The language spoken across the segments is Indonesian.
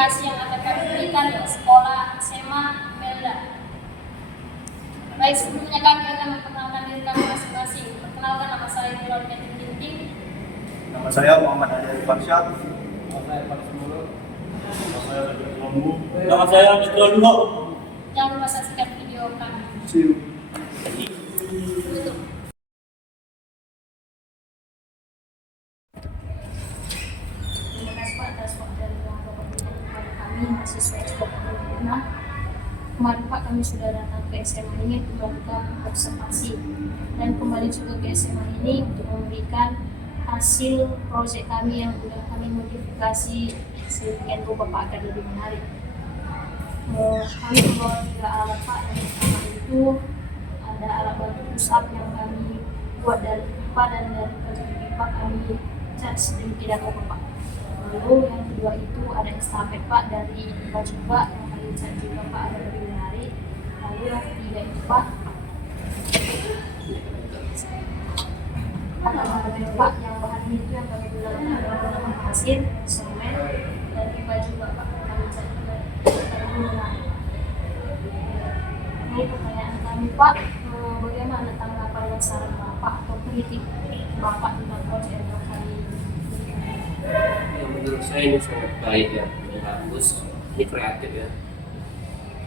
notifikasi yang akan kami berikan di sekolah SMA Melda. Baik, sebelumnya kami akan memperkenalkan diri kami masing-masing. Perkenalkan, nama saya Nurul Petin Ginting. Nama saya Muhammad Adi Arifansyah. Nama saya Faris Mulu. Nama saya Raditya Lambu. Nama saya Mitra Lumo. Jangan lupa saksikan video kami. See you. Tutup. Terima kasih Pak atas waktu dan ruang kepada kami mahasiswa S2. Kemarin Pak kami sudah datang ke SMA ini untuk melakukan observasi dan kembali juga ke SMA ini untuk memberikan hasil proyek kami yang sudah kami modifikasi sedemikian rupa Pak agar lebih menarik. Kami membawa 3 alat Pak. Yang pertama itu ada alat bantu push up yang kami buat dari pipa dan dari pipa kami cat sedemikian rupa Pak. Lalu yang kedua itu ada estafet Pak dari pipa juga yang kami cat juga Pak agar lebih menarik. Lalu yang ketiga itu Pak ada bahan Pak yang bahannya itu yang kami gunakan adalah pasir, semen dan pipa juga Pak kami cat juga agar lebih menarik. Ini pertanyaan kami Pak, bagaimana tanggapan dan saran Bapak atau kritik Bapak tentang proyek yang kami Ya, menurut saya ini sangat baik ya, ini bagus, ini kreatif ya.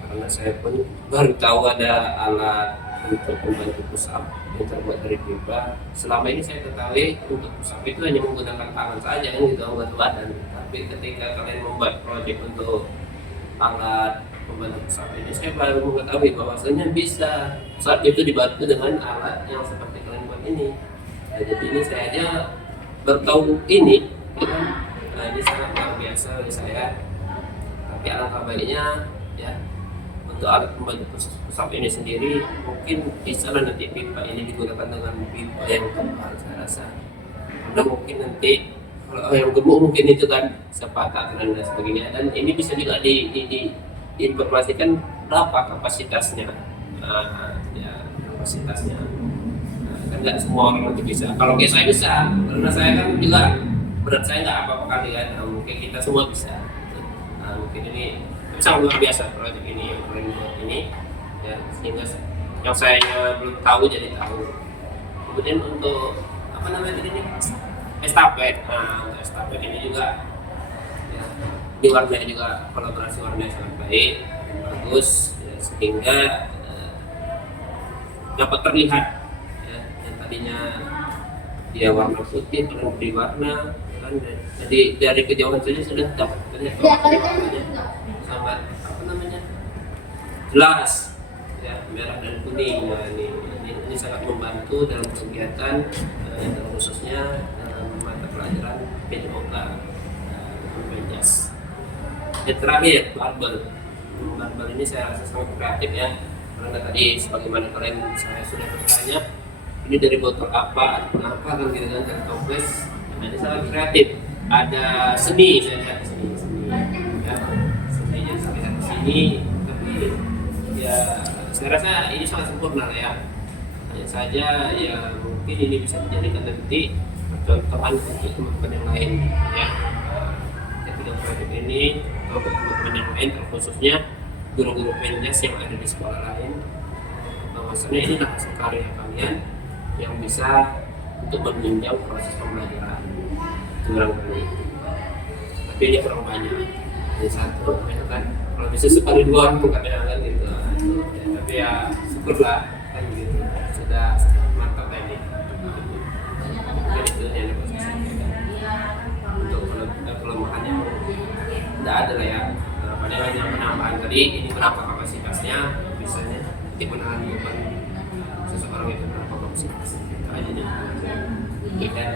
Karena saya pun baru tahu ada alat untuk membantu push up yang terbuat dari pipa. Selama ini saya ketahui untuk push up itu hanya menggunakan tangan saja kan gitu, membantu badan. Tapi ketika kalian membuat proyek untuk alat pembantu push up ini, saya baru mengetahui bahwasanya bisa push up itu dibantu dengan alat yang seperti kalian buat ini. Nah, jadi ini saya aja baru tahu ini. Nah, ini sangat luar biasa bagi saya. Tapi alangkah baiknya ya untuk alat pembantu push up ini sendiri mungkin bisa nanti pipa ini digunakan dengan pipa yang tebal saya rasa. Karena mungkin nanti kalau yang gemuk mungkin itu kan sepatah dan sebagainya, dan ini bisa juga diinformasikan berapa kapasitasnya. Ya kapasitasnya. Kan nggak semua orang nanti bisa. Kalau kayak saya bisa, karena saya kan juga berat saya nggak apa-apa kali kan, mungkin kita semua bisa. Nah, mungkin ini sangat luar biasa proyek ini yang kalian buat ini ya, sehingga yang saya belum tahu jadi tahu. Kemudian untuk apa namanya tadi ini estafet. Nah, untuk estafet ini juga ya, di warnanya juga kolaborasi warnanya sangat baik dan bagus ya, sehingga dapat terlihat ya, yang tadinya dia warna putih kalian beri warna kan, jadi dari kejauhan saja sudah dapat terlihat warnanya sangat apa namanya jelas ya, merah dan kuning. Nah, ini sangat membantu dalam kegiatan khususnya dalam mata pelajaran PJOK Penjas. Dan terakhir barbel ini saya rasa sangat kreatif ya, karena tadi sebagaimana kalian saya sudah bertanya ini dari botol apa, kenapa kan gitu kan, dari toples. Nah, ini sangat kreatif, ada seni, saya lihat seni ya, seninya saya lihat di sini. Tapi ya saya rasa ini sangat sempurna ya, hanya saja ya mungkin ini bisa dijadikan nanti contohan untuk teman-teman yang lain ya, ketika proyek ini atau teman-teman yang lain, khususnya guru-guru penjas yang ada di sekolah lain, bahwasanya inilah hasil karya kalian yang bisa untuk menunjang proses pembelajaran kurang banyak. Tapi ini kurang banyak, ini satu ya kan, kalau bisa sekali dua kan kadang-kadang gitu ya, tapi ya syukurlah kan gitu, sudah mantap ini. Jadi itu yang dapat saya sampaikan. Untuk kelemahannya tidak ada lah ya, pada hanya penambahan tadi ini berapa kapasitasnya, bisanya untuk menahan beban seseorang itu berapa kapasitasnya, itu aja nih. Dan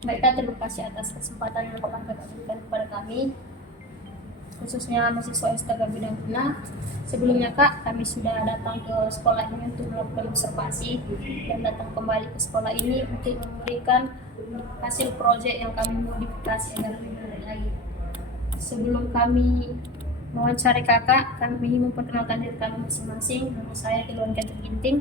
Baik, terima kasih atas kesempatan yang telah berikan kepada kami, khususnya mahasiswa S3 Bidang Guna. Sebelumnya Kak, kami sudah datang ke sekolah ini untuk melakukan observasi dan datang kembali ke sekolah ini untuk memberikan hasil proyek yang kami modifikasi agar lebih menarik lagi. Sebelum kami mewawancari kakak, kami memperkenalkan diri kami masing-masing. Nama saya Ilwan Kanjeng Ginting.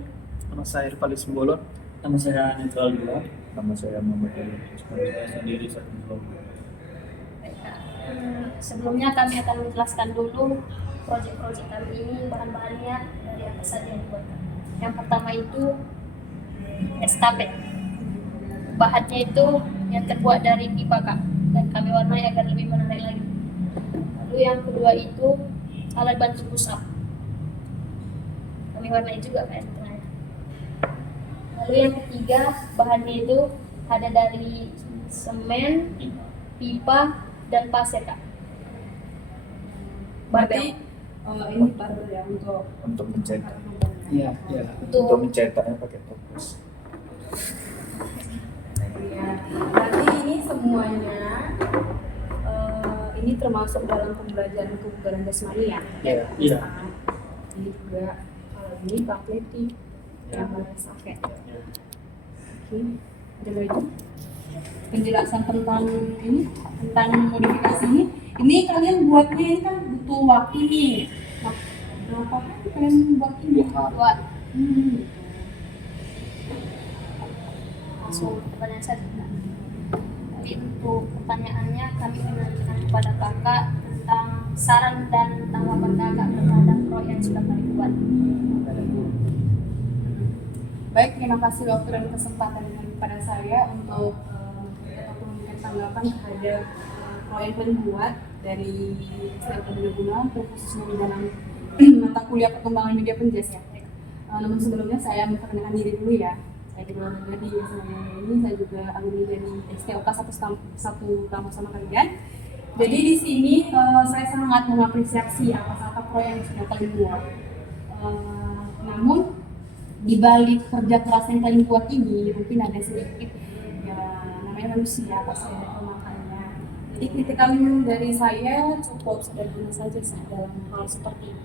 Nama saya Irfan Simbolon. Nama saya Netral Dua. Nama saya Muhammad Ali. Saya sendiri satu blog. Baik, Kak. Sebelumnya kami akan menjelaskan dulu proyek-proyek kami ini, bahan-bahannya dari apa saja yang dibuat. Yang pertama itu estafet. Bahannya itu yang terbuat dari pipa, Kak, dan kami warnai agar lebih menarik lagi. Lalu yang kedua itu alat bantu pusat. Kami warnai juga kayak di tengahnya. Lalu yang ketiga bahannya itu ada dari semen, pipa, dan pasir, Kak. Berarti Barbel. ini barbel ya untuk mencetak. Iya, iya. Untuk mencetaknya pakai toples. ya. Berarti ini semuanya ini termasuk dalam pembelajaran kebugaran jasmani ya. Iya. Iya. Ini juga kalau ini pakleti yang estafet. Iya. Oke, ada lagi penjelasan tentang ini tentang modifikasi ini. Ini kalian buatnya ini kan butuh waktu nih. Berapa hari kalian buat ini? Buat Hmm. langsung pertanyaan saya. Jadi untuk pertanyaannya kami menanyakan kepada kakak tentang saran dan tanggapan kakak terhadap proyek yang sudah kami buat. Baik, terima kasih waktu dan kesempatan kepada saya untuk memberikan tanggapan terhadap proyek yang dibuat dari STM Pengguna khususnya di dalam mata kuliah perkembangan media penjas ya. Namun sebelumnya saya memperkenalkan diri dulu ya. Saya juga dari SMA ini, saya juga alumni dari STOK satu kampus sama kalian. Jadi di sini saya sangat mengapresiasi apa proyek yang sudah kalian buat. Namun di balik kerja keras yang kalian buat ini mungkin ada sedikit ya namanya manusia pasti ada kelemahannya. Jadi kritikan dari saya cukup sederhana saja sih dalam hal seperti ini.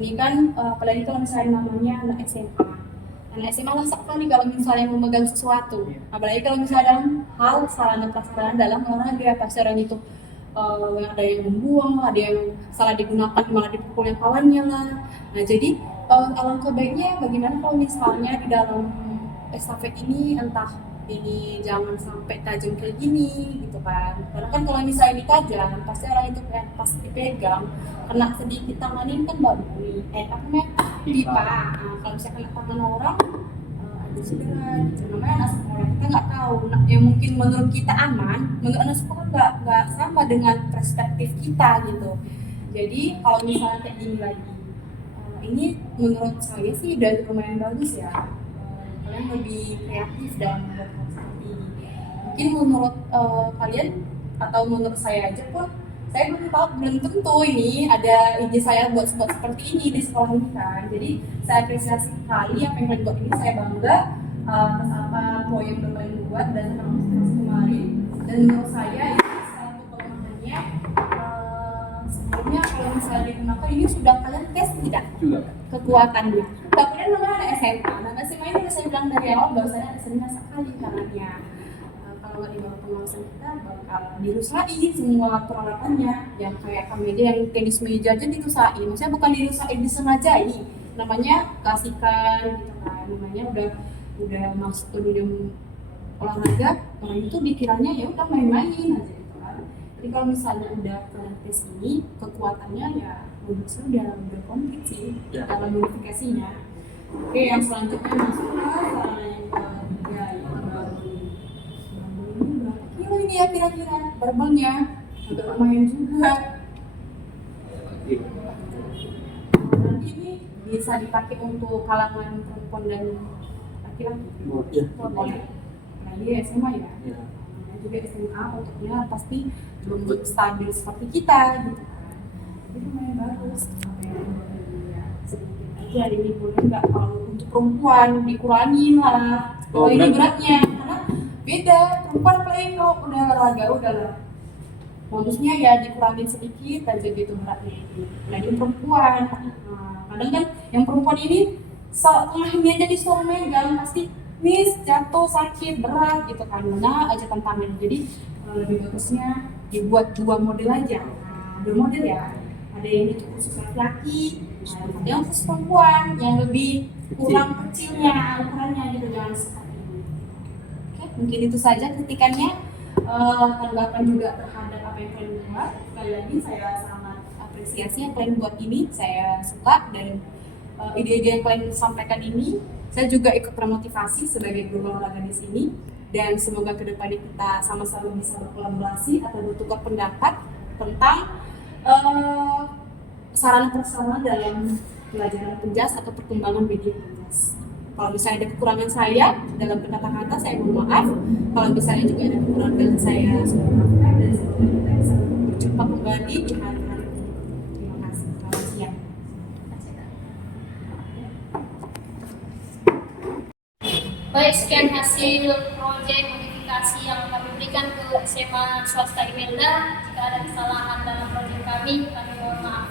Ini kan apalagi kalau misalnya namanya anak SMA. Anak SMA lah sekali kalau misalnya memegang sesuatu. Apalagi kalau misalnya dalam hal sarana prasarana dalam olahraga pasti orang itu ada yang membuang, ada yang salah digunakan malah dipukulnya kawannya lah. Nah jadi alangkah baiknya bagaimana kalau misalnya di dalam estafet ini entah ini jangan sampai tajam kayak gini gitu kan. Karena kan kalau misalnya ini tajam pasti orang itu pas dipegang kena sedikit tangan ini kan baru nih pipa. Nah, kalau misalnya kena tangan orang ada cedera gitu. Namanya anak sekolah kita nggak tahu. Nah, yang mungkin menurut kita aman, menurut anak sekolah nggak sama dengan perspektif kita gitu. Jadi kalau misalnya kayak gini lagi, ini menurut saya sih udah lumayan bagus ya. Kalian lebih kreatif dan membuat hal seperti ini. Mungkin menurut kalian atau menurut saya aja pun saya belum tentu ini ada ide saya buat seperti ini di sekolah ini kan. Jadi saya apresiasi sekali apa yang kalian buat ini, saya bangga atas apa proyek yang kalian buat dan kemarin. Dan menurut saya ini satu kelemahannya sebelumnya kalau misalnya digunakan ini sudah kalian tes tidak kekuatannya. Kemudian namanya ada SMA. Nah SMA ini saya bilang dari awal bahwasanya ada seninya sekali karenanya. Kalau di bawah pengawasan kita bakal dirusain semua peralatannya yang kayak meja yang tenis meja aja dirusain. Maksudnya bukan dirusain, disengajai. Namanya kasihkan gitu kan. Namanya udah masuk ke dunia olahraga, orang itu dikiranya ya udah main-main aja gitu kan. Jadi kalau misalnya udah pernah tes ini kekuatannya ya menurut saya udah komplit sih dalam modifikasinya. Oke, yang selanjutnya masuk ke sarana yang ketiga kilo ini ya kira-kira barbelnya agak lumayan juga. Nanti ini bisa dipakai untuk kalangan perempuan dan laki-laki. Boleh. Nah dia SMA ya. Nah, juga SMA untuknya pasti belum stabil seperti kita gitu. Jadi lumayan bagus. Sedikit aja ini boleh nggak kalau untuk perempuan dikurangin lah. Kalau ini beratnya karena beda perempuan paling kalau udah olahraga udah lah modusnya ya dikurangin sedikit aja gitu beratnya itu. Nah ini perempuan kadang kan yang perempuan ini tengah ini aja disuruh megang pasti Miss jatuh sakit berat gitu kan, mana aja tantangan. Jadi lebih bagusnya dibuat 2 model aja. Nah, 2 model ya, ada yang itu khusus laki-laki, ada yang khusus perempuan yang lebih kurang kecilnya ukurannya gitu, jangan seperti ini. Oke, mungkin itu saja kritikannya. Tanggapan juga terhadap apa yang kalian buat. Sekali lagi saya sangat apresiasi yang kalian buat ini, saya suka dan ide-ide yang kalian sampaikan ini. Saya juga ikut termotivasi sebagai guru olahraga di sini, dan semoga kedepannya kita sama-sama bisa berkolaborasi atau bertukar pendapat tentang sarana prasarana dalam pelajaran penjas atau perkembangan media penjas. Kalau misalnya ada kekurangan saya dalam kata-kata, saya mohon maaf. Kalau misalnya juga ada kekurangan saya maafkan, dan semoga kita bisa berjumpa kembali di hari-hari berikutnya. Terima kasih. Selamat siang. Baik, sekian hasil proyek modifikasi yang kami berikan ke SMA swasta Imelda. Jika ada kesalahan dalam proyek kami mohon maaf.